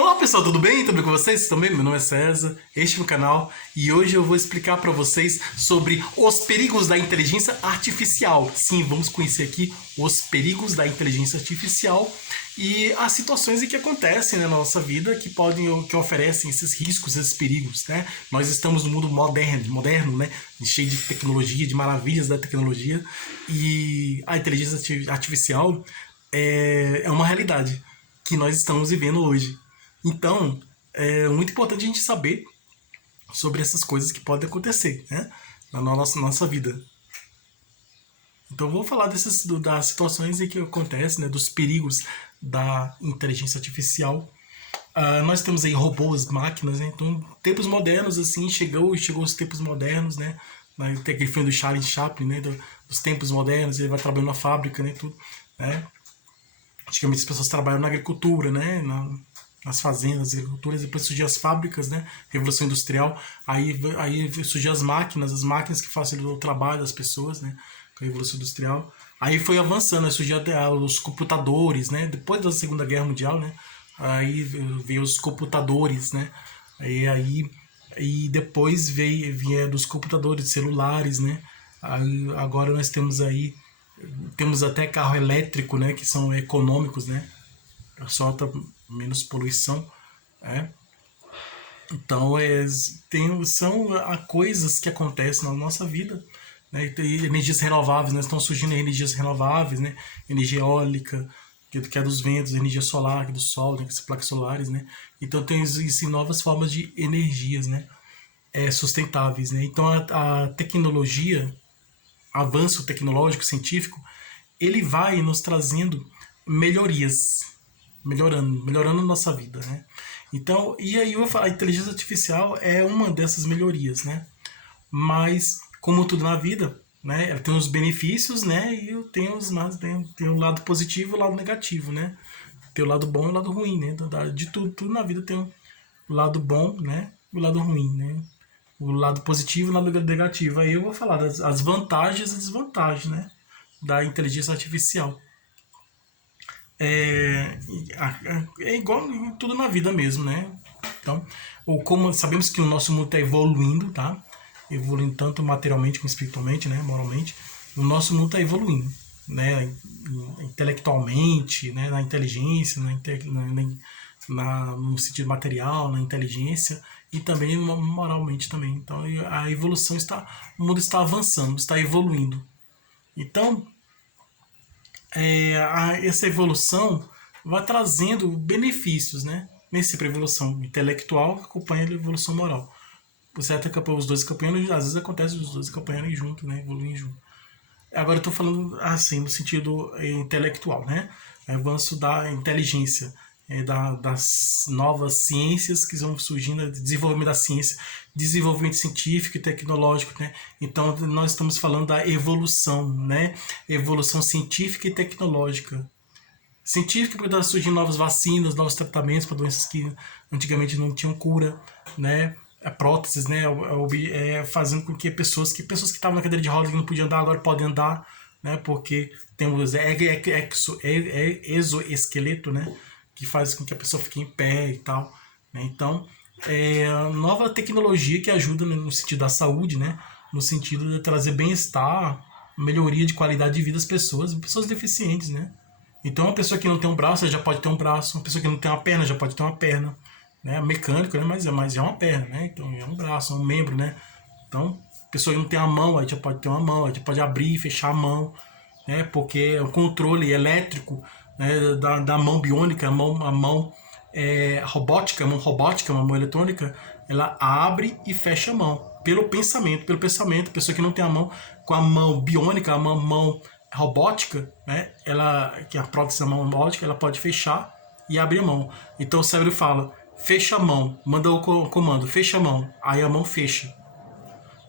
Olá pessoal, tudo bem? Tudo bem com vocês? Estão bem? Meu nome é César, este é o meu canal e hoje eu vou explicar para vocês sobre os perigos da inteligência artificial. Sim, vamos conhecer aqui os perigos da inteligência artificial e as situações em que acontecem, né, na nossa vida que oferecem esses riscos, esses perigos, né? Nós estamos no mundo moderno, né, cheio de tecnologia, de maravilhas da tecnologia, e a inteligência artificial é uma realidade que nós estamos vivendo hoje. Então, é muito importante a gente saber sobre essas coisas que podem acontecer, né, na nossa vida. Então, vou falar das situações em que acontecem, né, dos perigos da inteligência artificial. Nós temos aí robôs, máquinas, né? Então, tempos modernos, assim, chegou os tempos modernos, né? Tem aquele filme do Charlie Chaplin, né? Dos tempos modernos, ele vai trabalhando na fábrica, né? Tudo, né? Antigamente as pessoas trabalham na agricultura, né? Nas fazendas, agriculturas, depois surgiam as fábricas, né? Revolução Industrial, aí surgiam as máquinas que facilitam o trabalho das pessoas, né? Com a Revolução Industrial. Aí foi avançando, aí surgiam os computadores, né? Depois da Segunda Guerra Mundial, né? Aí veio os computadores, né? E depois vieram dos computadores celulares, né? Aí, agora nós temos até carro elétrico, né? Que são econômicos, né? Solta menos poluição, né? Então são coisas que acontecem na nossa vida, né? E energias renováveis, né? Estão surgindo energias renováveis, né? Energia eólica, que é dos ventos, energia solar, que é do sol, né? Que são placas solares, né? Então existem novas formas de energias, né? Sustentáveis, né? Então a tecnologia, avanço tecnológico, científico, ele vai nos trazendo melhorias, melhorando a nossa vida, né? Então, e aí a inteligência artificial é uma dessas melhorias, né? Mas, como tudo na vida, né, ela tem os benefícios, né, e tem o lado positivo e o lado negativo, né? Tem o lado bom e o lado ruim, né? De tudo na vida tem o lado bom, né, e o lado ruim, né? O lado positivo e o lado negativo. Aí eu vou falar das vantagens e desvantagens, né, da inteligência artificial. É, é igual em tudo na vida mesmo, né? Então, como sabemos que o nosso mundo está evoluindo, tá? Evoluindo tanto materialmente como espiritualmente, né? Moralmente, o nosso mundo está evoluindo, né? Intelectualmente, né? Na inteligência, no sentido material, na inteligência e também moralmente também. Então, a evolução o mundo está avançando, está evoluindo. Então, essa evolução vai trazendo benefícios, né? Nem sempre a evolução intelectual acompanha a evolução moral. Os dois acompanhando, às vezes acontece os dois acompanhando junto, né? Evoluindo junto. Agora eu estou falando assim, no sentido intelectual, né? Avanço da inteligência, das novas ciências que vão surgindo, desenvolvimento da ciência, desenvolvimento científico e tecnológico, né? Então nós estamos falando da evolução, né? Evolução científica e tecnológica. Científica porque está surgindo novas vacinas, novos tratamentos para doenças que antigamente não tinham cura, né? Próteses, né? Fazendo com que pessoas que estavam na cadeira de rodas que não podiam andar agora podem andar, né? Porque temos exoesqueleto, né? Que faz com que a pessoa fique em pé e tal, né? Então, nova tecnologia que ajuda no sentido da saúde, né? No sentido de trazer bem-estar, melhoria de qualidade de vida às pessoas deficientes, né? Então, uma pessoa que não tem um braço já pode ter um braço, uma pessoa que não tem uma perna já pode ter uma perna, né? Mecânico, né? Mas é uma perna, né? Então é um braço, é um membro, né? Então, a pessoa que não tem a mão, aí já pode ter uma mão, aí já pode abrir e fechar a mão, né? Porque o controle elétrico, né, da mão biônica, a mão robótica, uma mão eletrônica, ela abre e fecha a mão pelo pensamento, a pessoa que não tem a mão, com a mão biônica, a mão robótica, né, que é a prótese da mão robótica, ela pode fechar e abrir a mão. Então o cérebro fala, fecha a mão, manda o comando, fecha a mão, aí a mão fecha,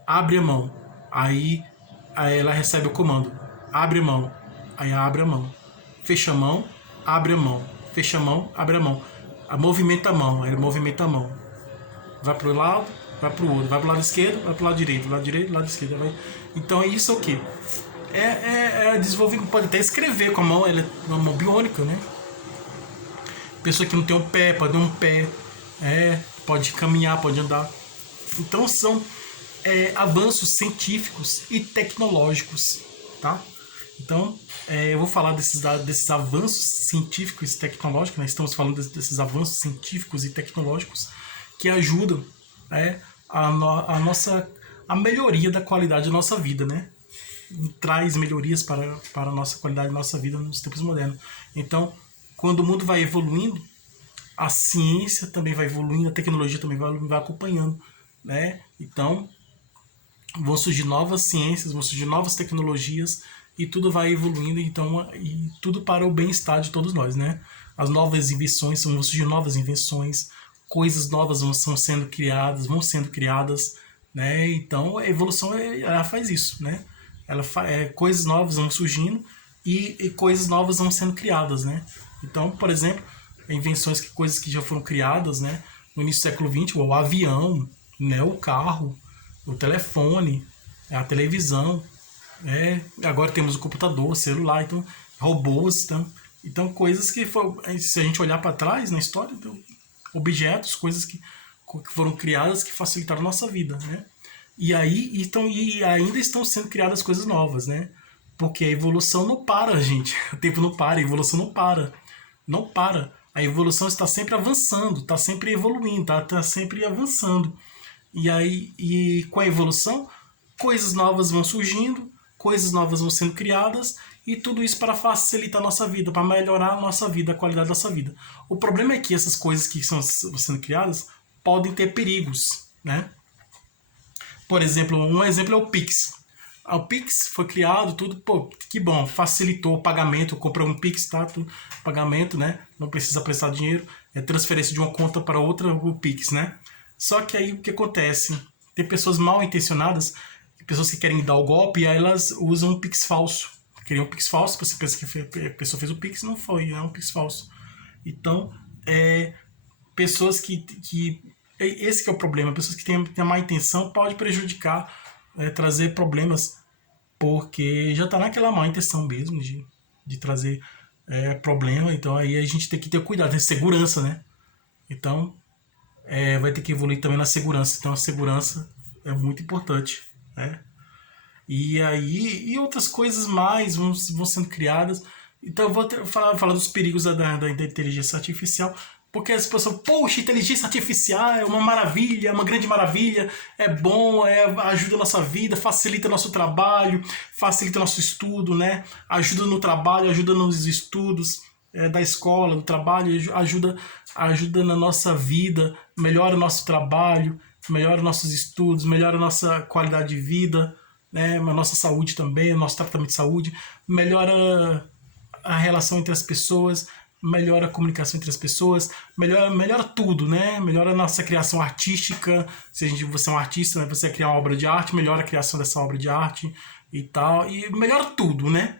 abre a mão, aí ela recebe o comando, abre a mão, aí abre a mão, fecha a mão, abre a mão, fecha a mão, abre a mão, movimenta a mão, aí movimenta a mão, vai para o lado, vai para o outro, vai para o lado esquerdo, vai para o lado direito, lado esquerdo, vai. Então isso é o que? Desenvolvimento, pode até escrever com a mão, ela é uma mão biônica, né? Pessoa que não tem um pé, pode ter um pé. Pode caminhar, pode andar. Então são avanços científicos e tecnológicos, tá? Então, eu vou falar desses avanços científicos e tecnológicos, né? Estamos falando desses avanços científicos e tecnológicos que ajudam a melhoria da qualidade da nossa vida, né? Traz melhorias para a nossa qualidade da nossa vida nos tempos modernos. Então, quando o mundo vai evoluindo, a ciência também vai evoluindo, a tecnologia também vai acompanhando, né? Então, vão surgir novas ciências, vão surgir novas tecnologias e tudo vai evoluindo, então, e tudo para o bem-estar de todos nós, né? As novas invenções, vão surgir novas invenções, coisas novas vão sendo criadas, né? Então, a evolução ela faz isso, né? Coisas novas vão surgindo e coisas novas vão sendo criadas, né? Então, por exemplo, coisas que já foram criadas, né? No início do século XX, o avião, né? O carro, o telefone, a televisão, agora temos o computador, o celular, então, robôs, então coisas que se a gente olhar para trás na história, então, objetos, coisas que foram criadas que facilitaram a nossa vida, né? E ainda estão sendo criadas coisas novas, né? Porque a evolução não para, gente. O tempo não para, a evolução não para. Não para. A evolução está sempre avançando, está sempre evoluindo, está sempre avançando. E com a evolução, coisas novas vão surgindo, coisas novas vão sendo criadas, e tudo isso para facilitar a nossa vida, para melhorar a nossa vida, a qualidade da nossa vida. O problema é que essas coisas que estão sendo criadas podem ter perigos, né? Por exemplo, um exemplo é o Pix. O Pix foi criado, tudo, que bom, facilitou o pagamento, comprou um Pix, tá? Pagamento, né? Não precisa prestar dinheiro, transferência de uma conta para outra, o Pix, né? Só que aí o que acontece? Tem pessoas mal intencionadas, pessoas que querem dar o golpe, e aí elas usam um Pix falso. Criam um Pix falso, você pensa que a pessoa fez o Pix, não foi, é um Pix falso. Então, pessoas que esse que é o problema, pessoas que têm a má intenção pode prejudicar, trazer problemas, porque já está naquela má intenção mesmo de trazer problema, então aí a gente tem que ter cuidado, ter segurança, né? Então, vai ter que evoluir também na segurança, então a segurança é muito importante, né? E outras coisas mais vão sendo criadas. Então eu vou falar dos perigos da inteligência artificial, porque as pessoas, poxa, inteligência artificial é uma maravilha, é uma grande maravilha, é bom, ajuda a nossa vida, facilita nosso trabalho, facilita nosso estudo, né? Ajuda no trabalho, ajuda nos estudos da escola, do trabalho, ajuda na nossa vida, melhora o nosso trabalho, melhora nossos estudos, melhora a nossa qualidade de vida, né? A nossa saúde também, o nosso tratamento de saúde, melhora a relação entre as pessoas, melhora a comunicação entre as pessoas, melhora tudo, né? Melhora a nossa criação artística, se você é um artista, né? Você vai criar uma obra de arte, melhora a criação dessa obra de arte e tal, e melhora tudo, né?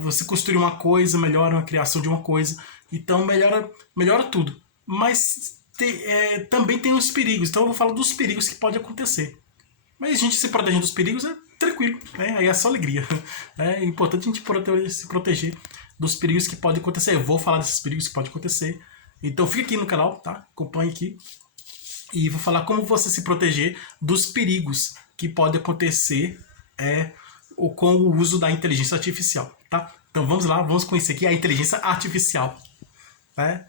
Você construir uma coisa, melhora a criação de uma coisa, então melhora tudo. Mas também tem os perigos, então eu vou falar dos perigos que pode acontecer. Mas a gente se protegendo dos perigos é tranquilo, né? Aí é só alegria. É importante a gente se proteger dos perigos que podem acontecer. Eu vou falar desses perigos que podem acontecer. Então fica aqui no canal, tá? Acompanhe aqui. E vou falar como você se proteger dos perigos que podem acontecer com o uso da inteligência artificial, tá? Então vamos lá, vamos conhecer aqui a inteligência artificial, né?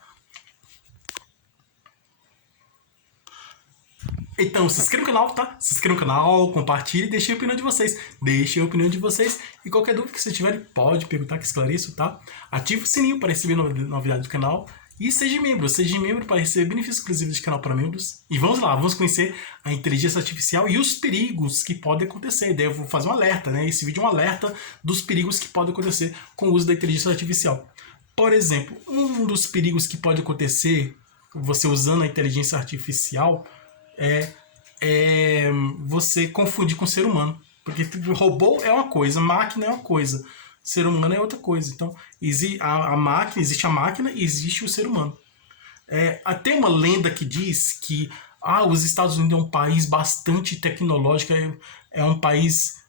Então, se inscreva no canal, tá? Se inscreva no canal, compartilhe e deixe a opinião de vocês. Deixe a opinião de vocês. E qualquer dúvida que vocês tiverem, pode perguntar que esclareço, tá? Ative o sininho para receber novidades do canal. E seja membro para receber benefícios exclusivos deste canal para membros. E vamos lá, vamos conhecer a inteligência artificial e os perigos que podem acontecer. Daí eu vou fazer um alerta, né? Esse vídeo é um alerta dos perigos que podem acontecer com o uso da inteligência artificial. Por exemplo, um dos perigos que pode acontecer você usando a inteligência artificial é você confundir com o ser humano. Porque robô é uma coisa, máquina é uma coisa, ser humano é outra coisa. Então, existe a máquina e existe o ser humano. Tem uma lenda que diz que os Estados Unidos é um país bastante tecnológico, é um país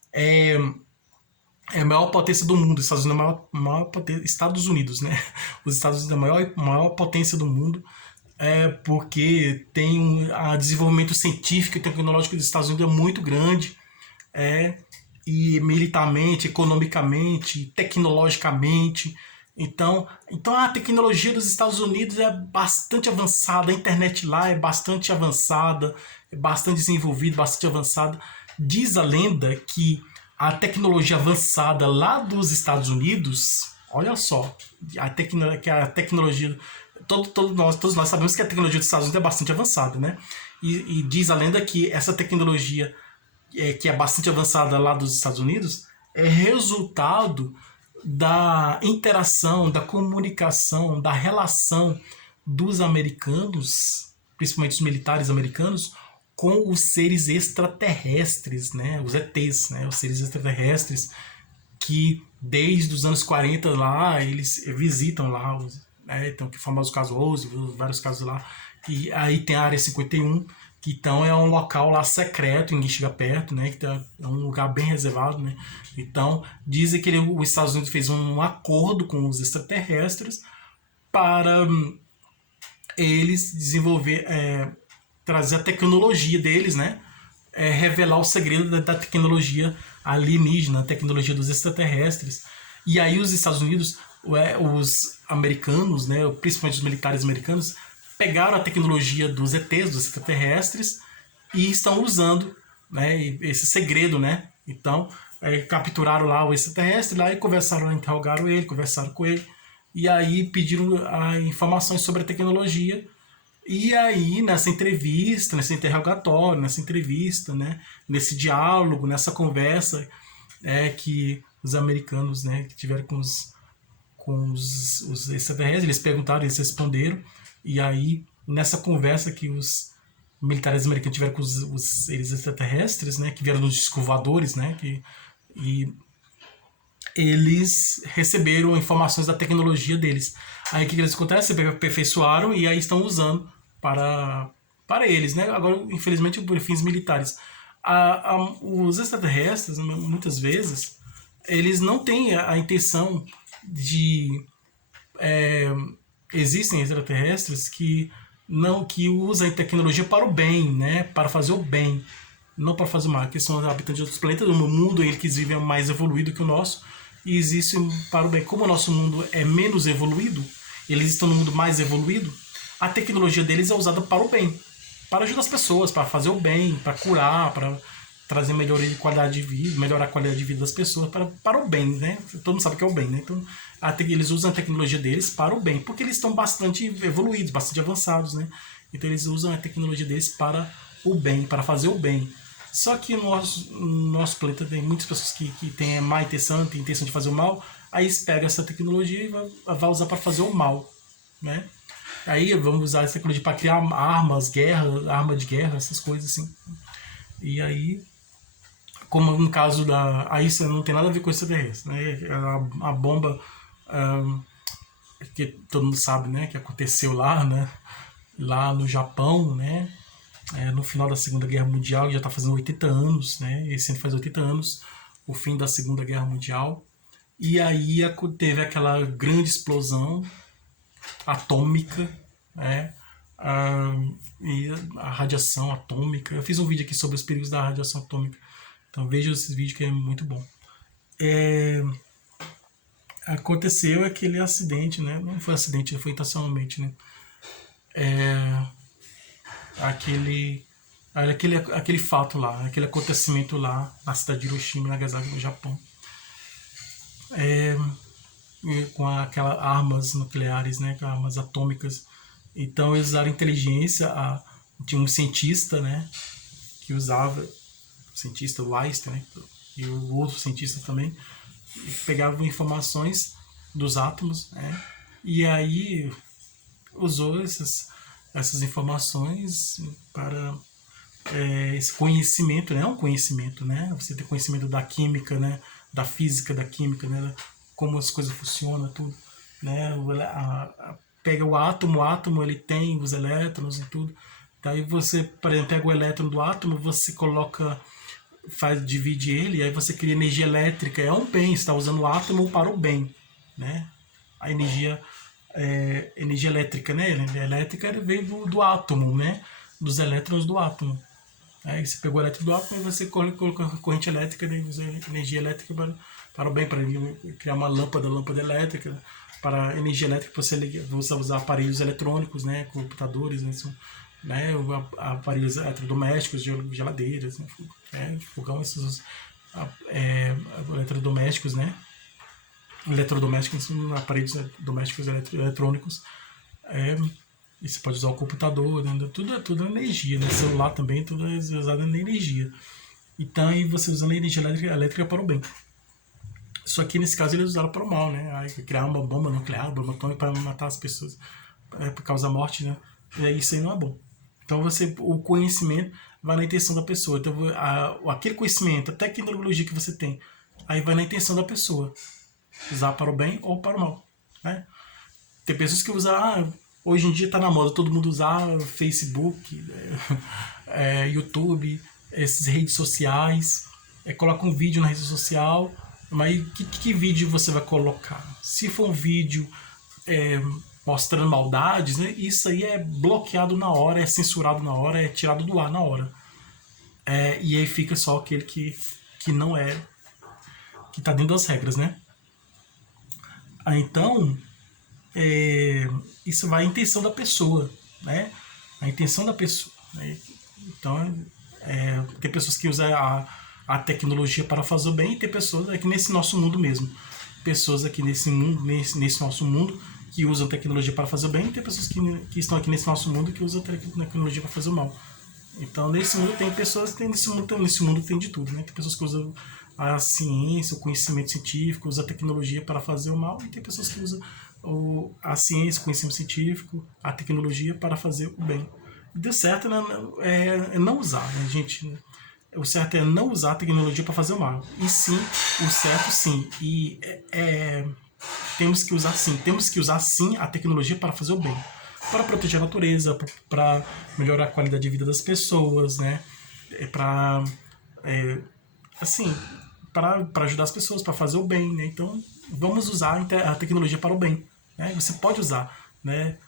é a maior potência do mundo. Os Estados Unidos é a Estados Unidos, né? Os Estados Unidos é a maior potência do mundo, porque tem desenvolvimento científico e tecnológico dos Estados Unidos é muito grande, é, e militarmente, economicamente, tecnologicamente. Então a tecnologia dos Estados Unidos é bastante avançada, a internet lá é bastante avançada, é bastante desenvolvida, bastante avançada. Diz a lenda que a tecnologia avançada lá dos Estados Unidos, olha só, que a tecnologia, todos nós sabemos que a tecnologia dos Estados Unidos é bastante avançada, né? E diz a lenda que essa tecnologia que é bastante avançada lá dos Estados Unidos é resultado da interação, da comunicação, da relação dos americanos, principalmente os militares americanos, com os seres extraterrestres, né? Os ETs, né? Os seres extraterrestres que desde os anos 40 lá, eles visitam lá, né? Então, que famoso caso Roswell, vários casos lá. E aí tem a Área 51, que então é um local lá secreto, ninguém chega perto, né? Que é um lugar bem reservado, né? Então, dizem que os Estados Unidos fez um acordo com os extraterrestres para eles desenvolver, trazer a tecnologia deles, né? Revelar o segredo da tecnologia alienígena, a tecnologia dos extraterrestres. E aí os Estados Unidos, os americanos, né, principalmente os militares americanos, pegaram a tecnologia dos ETs, dos extraterrestres, e estão usando, né, esse segredo, né? Então, capturaram lá o extraterrestre lá e conversaram, interrogaram ele, conversaram com ele, e aí pediram informações sobre a tecnologia. E aí, nessa entrevista, nesse interrogatório, nessa entrevista, né, nesse diálogo, nessa conversa que os americanos, né, que tiveram com os extraterrestres, eles perguntaram, eles responderam, e aí, nessa conversa que os militares americanos tiveram com os seres extraterrestres, né, que vieram dos discos voadores, né, e eles receberam informações da tecnologia deles. Aí o que eles acontecem? Se aperfeiçoaram e aí estão usando para eles, né? Agora, infelizmente, por fins militares. Os extraterrestres, muitas vezes, eles não têm a intenção de... existem extraterrestres que usam a tecnologia para o bem, né? Para fazer o bem, não para fazer o mal, que são habitantes de outros planetas, um mundo em que eles vivem mais evoluído que o nosso, e existem para o bem. Como o nosso mundo é menos evoluído, eles estão no mundo mais evoluído, a tecnologia deles é usada para o bem, para ajudar as pessoas, para fazer o bem, para curar, para trazer melhoria de qualidade de vida, melhorar a qualidade de vida das pessoas, para o bem, né? Todo mundo sabe o que é o bem, né? Então, eles usam a tecnologia deles para o bem, porque eles estão bastante evoluídos, bastante avançados, né? Então eles usam a tecnologia deles para o bem, para fazer o bem. Só que no nosso planeta tem muitas pessoas que têm má intenção, têm intenção de fazer o mal, aí eles pegam essa tecnologia e vai usar para fazer o mal, né? Aí vamos usar essa tecnologia para criar armas, arma de guerra, essas coisas assim. E aí, como no caso da... Aí isso não tem nada a ver com extraterrestre, né? A bomba que todo mundo sabe, né? Que aconteceu lá, né? Lá no Japão, né? No final da Segunda Guerra Mundial, já está fazendo 80 anos, né? Esse ano faz 80 anos, o fim da Segunda Guerra Mundial. E aí teve aquela grande explosão atômica, né? E a radiação atômica. Eu fiz um vídeo aqui sobre os perigos da radiação atômica. Então veja esse vídeo que é muito bom. Aconteceu aquele acidente, né? Não foi acidente, foi intencionalmente, né? Aquele fato lá, aquele acontecimento lá na cidade de Hiroshima e Nagasaki, no Japão. Com aquelas armas nucleares, né? Com armas atômicas. Então eles usaram inteligência. Tinha um cientista, né? Que usava, o cientista Weiss, né? E o outro cientista também, pegavam informações dos átomos, né? E aí usou essas informações para esse conhecimento, né? Um conhecimento, né? Você ter conhecimento da química, né? Da física da química, né? Como as coisas funcionam, tudo, né? Pega o átomo ele tem os elétrons e tudo. Daí você, por exemplo, pega o elétron do átomo, você coloca divide ele, e aí você cria energia elétrica, é um bem, você está usando o átomo para o bem, né? A energia elétrica, né? A energia elétrica vem do átomo, né? Dos elétrons do átomo. Aí você pegou o elétron do átomo e você colocou a corrente elétrica, né? Energia elétrica para o bem, para criar uma lâmpada elétrica, para energia elétrica você usar aparelhos eletrônicos, né? Computadores, né? Aparelhos eletrodomésticos, geladeiras, né? Fogão, esses eletrodomésticos, né? Eletrodomésticos são aparelhos domésticos eletrônicos. E você pode usar o computador, né? Tudo é energia, né? Celular também, tudo é usado na energia. Então, aí você usando a energia elétrica para o bem. Só que nesse caso eles usaram para o mal, né? Aí criar uma bomba nuclear, bomba atômica para matar as pessoas, por causa da morte, né? E aí isso aí não é bom. Então o conhecimento vai na intenção da pessoa. Então aquele conhecimento, a tecnologia que você tem, aí vai na intenção da pessoa. Usar para o bem ou para o mal, né? Tem pessoas que usam, hoje em dia está na moda todo mundo usar Facebook, YouTube, essas redes sociais, coloca um vídeo na rede social, mas que vídeo você vai colocar? Se for um vídeo mostrando maldades, né, isso aí é bloqueado na hora, é censurado na hora, é tirado do ar na hora. E aí fica só aquele que não é, que está dentro das regras, né? Então, isso vai à intenção da pessoa, né? A intenção da pessoa, né? Então, tem pessoas que usam a tecnologia para fazer o bem, e tem pessoas aqui nesse nosso mundo mesmo. Pessoas aqui nesse nosso mundo que usam tecnologia para fazer o bem, e tem pessoas que estão aqui nesse nosso mundo que usam tecnologia para fazer o mal. Então, nesse mundo tem pessoas que tem nesse mundo tem de tudo, né? Tem pessoas que usam a ciência, o conhecimento científico, usam a tecnologia para fazer o mal, e tem pessoas que usam a ciência, o conhecimento científico, a tecnologia para fazer o bem. Deu certo, né? É não usar, né, gente? O certo é não usar a tecnologia para fazer o mal. E sim, o certo sim. E temos que usar sim a tecnologia para fazer o bem. Para proteger a natureza, para melhorar a qualidade de vida das pessoas, né? Para ajudar as pessoas, para fazer o bem, né? Então, vamos usar a tecnologia para o bem, né? Você pode usar, né?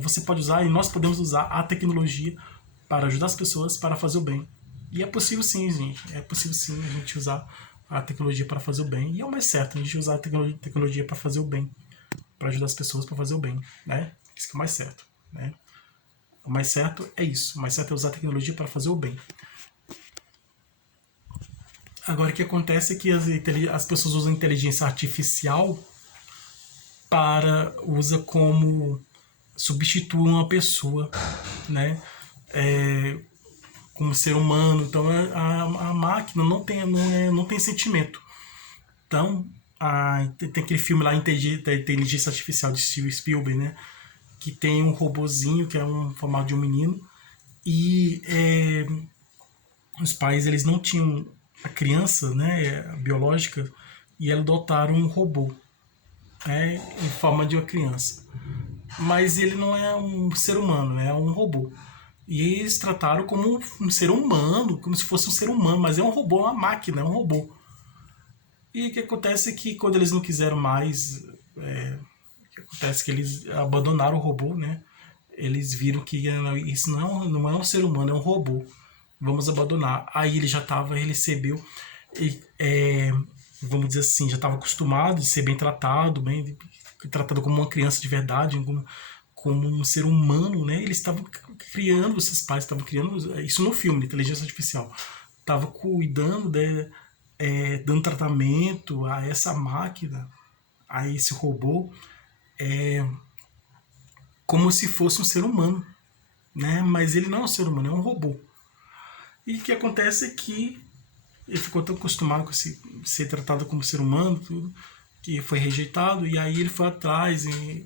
Você pode usar e nós podemos usar a tecnologia para ajudar as pessoas, para fazer o bem. E é possível sim, gente. É possível sim a gente usar a tecnologia para fazer o bem. E é o mais certo, a gente usar a tecnologia para fazer o bem, para ajudar as pessoas, para fazer o bem, né? Isso que é o mais certo, né? O mais certo é isso. O mais certo é usar a tecnologia para fazer o bem. Agora, o que acontece é que as pessoas usam inteligência artificial usa como substitui uma pessoa, né? Como ser humano. Então a máquina não tem sentimento. Então tem aquele filme lá da inteligência artificial de Steven Spielberg, né? Que tem um robozinho que é um formato de um menino, e os pais eles não tinham a criança, né, biológica, e eles adotaram um robô, né, em forma de uma criança. Mas ele não é um ser humano, é um robô. E eles trataram como um ser humano, como se fosse um ser humano, mas é um robô, uma máquina, é um robô. E o que acontece é que quando eles não quiseram mais, o que acontece é que eles abandonaram o robô, né? Eles viram que isso não é um ser humano, é um robô. Vamos abandonar. Aí ele ele recebeu, vamos dizer assim, já estava acostumado de ser bem tratado como uma criança de verdade, como um ser humano, né? Eles estavam criando, esses pais estavam criando isso no filme de inteligência artificial, estavam cuidando, dando tratamento a essa máquina, a esse robô, como se fosse um ser humano, né? Mas ele não é um ser humano, é um robô. E o que acontece é que ele ficou tão acostumado com ser tratado como ser humano, tudo, que foi rejeitado, e aí ele foi atrás, né?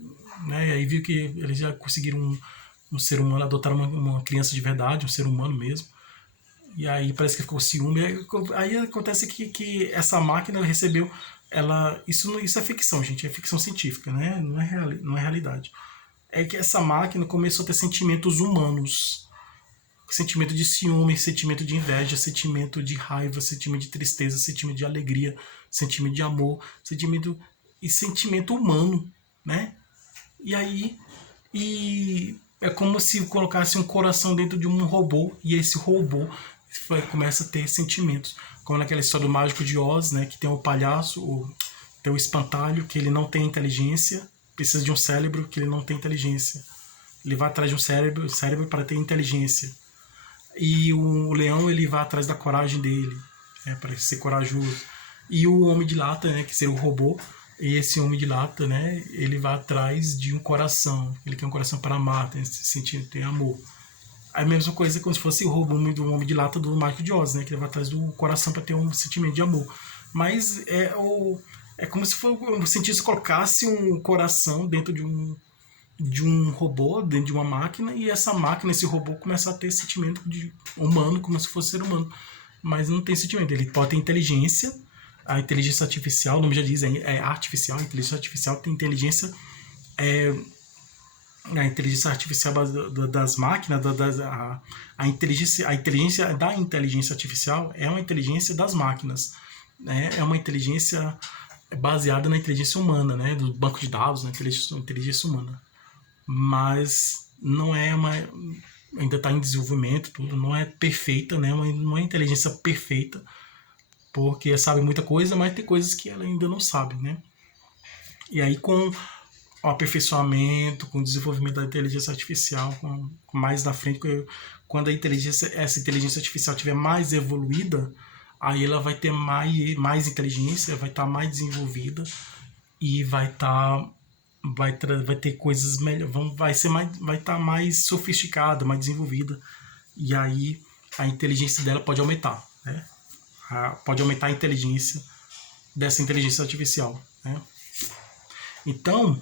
E aí viu que eles já conseguiram um ser humano, adotaram uma criança de verdade, um ser humano mesmo. E aí parece que ficou ciúme. Aí acontece que essa máquina recebeu, isso é ficção, gente, é ficção científica, né? Não é realidade. É que essa máquina começou a ter sentimentos humanos. sentimento de ciúme, sentimento de inveja, sentimento de raiva, sentimento de tristeza, sentimento de alegria, sentimento de amor, sentimento humano, né? E aí, é como se colocasse um coração dentro de um robô, e esse robô começa a ter sentimentos. Como naquela história do Mágico de Oz, né? Que tem o palhaço, tem o espantalho, que ele não tem inteligência, precisa de um cérebro, que ele não tem inteligência. Ele vai atrás de um cérebro para ter inteligência. E o leão, ele vai atrás da coragem dele, para ser corajoso. E o homem de lata, né, que seria o robô, e esse homem de lata, né, ele vai atrás de um coração. Ele quer um coração para amar, ter amor. A mesma coisa como se fosse o robô do homem de lata do Mágico de Oz, né, que ele vai atrás do coração para ter um sentimento de amor. Mas é como se o cientista colocasse um coração dentro de um robô, dentro de uma máquina, e essa máquina, esse robô, começa a ter sentimento de humano, como se fosse ser humano. Mas não tem sentimento. Ele pode ter inteligência. A inteligência artificial, o nome já diz, é artificial. A inteligência artificial tem inteligência. A inteligência artificial das máquinas, a inteligência da inteligência artificial é uma inteligência das máquinas, né? É uma inteligência baseada na inteligência humana, né? Do banco de dados, na inteligência humana. Mas não é ainda está em desenvolvimento, tudo, não é perfeita, né? Não é inteligência perfeita, porque sabe muita coisa, mas tem coisas que ela ainda não sabe, né? E aí com o aperfeiçoamento, com o desenvolvimento da inteligência artificial, mais na frente, quando essa inteligência artificial estiver mais evoluída, aí ela vai ter mais inteligência, vai estar mais desenvolvida e vai ter coisas melhores, vai estar mais sofisticada, mais desenvolvida, e aí a inteligência dela pode aumentar, né? Pode aumentar a inteligência dessa inteligência artificial, né? Então,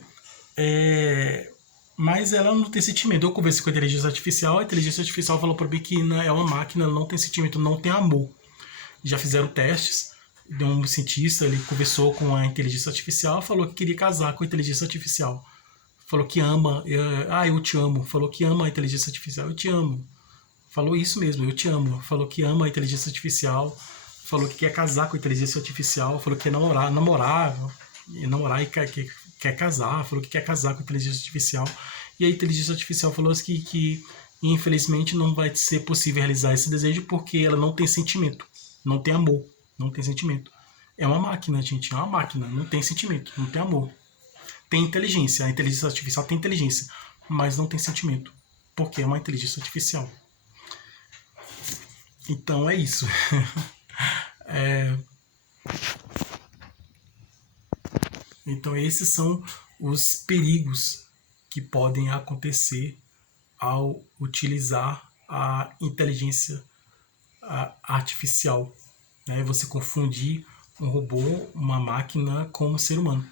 mas ela não tem sentimento. Eu conversei com a inteligência artificial falou para mim que é uma máquina, não tem sentimento, não tem amor. Já fizeram testes. Um cientista, ele conversou com a inteligência artificial, falou que queria casar com a inteligência artificial. Falou que ama, eu te amo. Falou que ama a inteligência artificial, eu te amo. Falou isso mesmo, eu te amo. Falou que ama a inteligência artificial. Falou que quer casar com a inteligência artificial. Falou que quer namorar e quer casar. Falou que quer casar com a inteligência artificial. E a inteligência artificial falou que infelizmente não vai ser possível realizar esse desejo porque ela não tem sentimento, não tem amor. Não tem sentimento. É uma máquina, gente. É uma máquina. Não tem sentimento. Não tem amor. Tem inteligência. A inteligência artificial tem inteligência. Mas não tem sentimento. Porque é uma inteligência artificial. Então é isso. Então esses são os perigos que podem acontecer ao utilizar a inteligência artificial. Né? Você confundir um robô, uma máquina com um ser humano.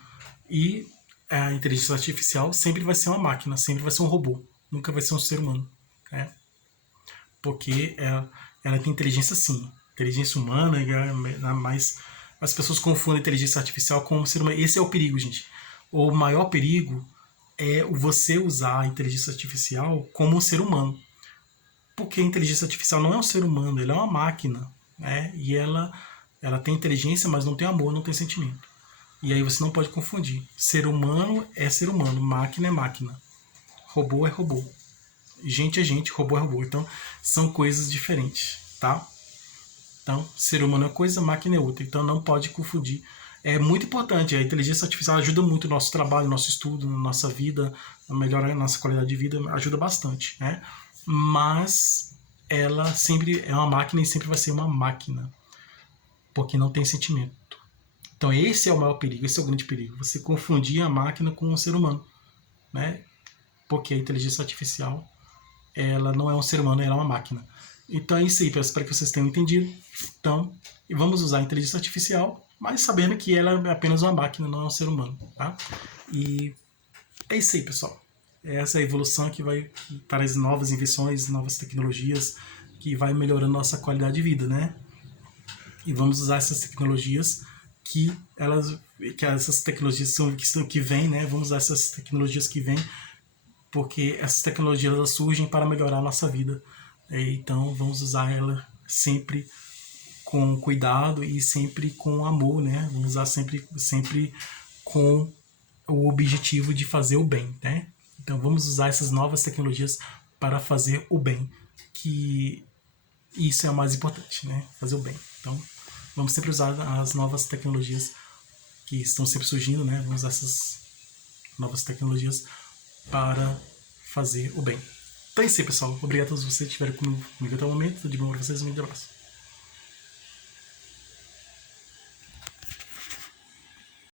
E a inteligência artificial sempre vai ser uma máquina, sempre vai ser um robô, nunca vai ser um ser humano. Né? Porque ela tem inteligência sim, inteligência humana, mas as pessoas confundem a inteligência artificial com um ser humano. Esse é o perigo, gente. O maior perigo é você usar a inteligência artificial como um ser humano. Porque a inteligência artificial não é um ser humano, ela é uma máquina. Né? E ela tem inteligência, mas não tem amor, não tem sentimento. E aí você não pode confundir. Ser humano é ser humano, máquina é máquina. Robô é robô. Gente é gente, robô é robô. Então, são coisas diferentes, tá? Então, ser humano é uma coisa, máquina é outra. Então, não pode confundir. É muito importante. A inteligência artificial ajuda muito no nosso trabalho, no nosso estudo, na nossa vida, a melhorar a nossa qualidade de vida, ajuda bastante, né? Mas ela sempre é uma máquina e sempre vai ser uma máquina, porque não tem sentimento. Então esse é o maior perigo, esse é o grande perigo, você confundir a máquina com um ser humano, né? Porque a inteligência artificial, ela não é um ser humano, ela é uma máquina. Então é isso aí, espero que vocês tenham entendido. Então, vamos usar a inteligência artificial, mas sabendo que ela é apenas uma máquina, não é um ser humano, tá? E é isso aí, pessoal. Essa é a evolução que vai traz novas invenções, novas tecnologias, que vai melhorando nossa qualidade de vida, né? E vamos usar essas tecnologias que essas tecnologias que vêm, né? Vamos usar essas tecnologias que vêm, porque essas tecnologias elas surgem para melhorar a nossa vida, Então vamos usar ela sempre com cuidado e sempre com amor, né? Vamos usar sempre com o objetivo de fazer o bem, né? Então vamos usar essas novas tecnologias para fazer o bem, que isso é o mais importante, né? Fazer o bem. Então vamos sempre usar as novas tecnologias que estão sempre surgindo, né? Vamos usar essas novas tecnologias para fazer o bem. Então é isso aí, pessoal. Obrigado a todos vocês que estiveram comigo até o momento. Tudo de bom para vocês. Um grande abraço.